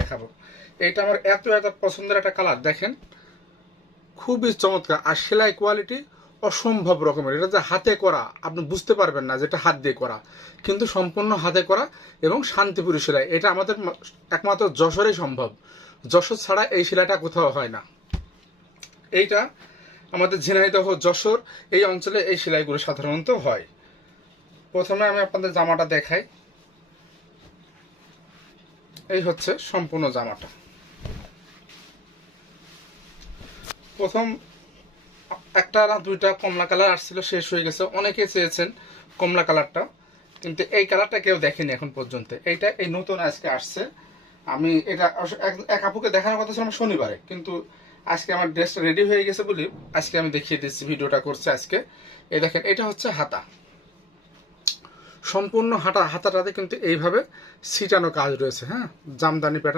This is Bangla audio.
দেখাবো। এইটা আমার এত এত পছন্দের একটা কালার, দেখেন খুবই চমৎকার। আর সেলাই কোয়ালিটি অসম্ভব রকমের। এটা যে হাতে করা আপনি বুঝতে পারবেন না যেটা হাত দিয়ে করা, কিন্তু সম্পূর্ণ হাতে করা এবং শান্তিপুরি সেলাই। এটা আমাদের একমাত্র যশোরেই সম্ভব। যশোর ছাড়া এই সেলাইটা কোথাও হয় না। এইটা আমাদের ঝিনাইদহ, যশোর এই অঞ্চলে এই সেলাইগুলো সাধারণত হয়। প্রথমে আমি আপনাদের জামাটা দেখাই। এই হচ্ছে সম্পূর্ণ জামাটা। প্রথম একটা না দুইটা কমলা কালার আসছিল, শেষ হয়ে গেছে। অনেকে চেয়েছেন কমলা কালারটা, কিন্তু এই কালারটা কেউ দেখেনি এখন পর্যন্ত। এইটা এই নতুন আজকে আসছে। আমি এটা এক আপুকে দেখানোর কথা ছিল শনিবারে, কিন্তু আজকে আমার ড্রেসটা রেডি হয়ে গেছে বলি আজকে আমি দেখিয়ে দিচ্ছি, ভিডিওটা করছে আজকে। এই দেখেন, এটা হচ্ছে হাতা। সম্পূর্ণ হাতাটাতে কিন্তু এইভাবে ছিটানো কাজ রয়েছে, হ্যাঁ, জামদানি প্যাটার্ন।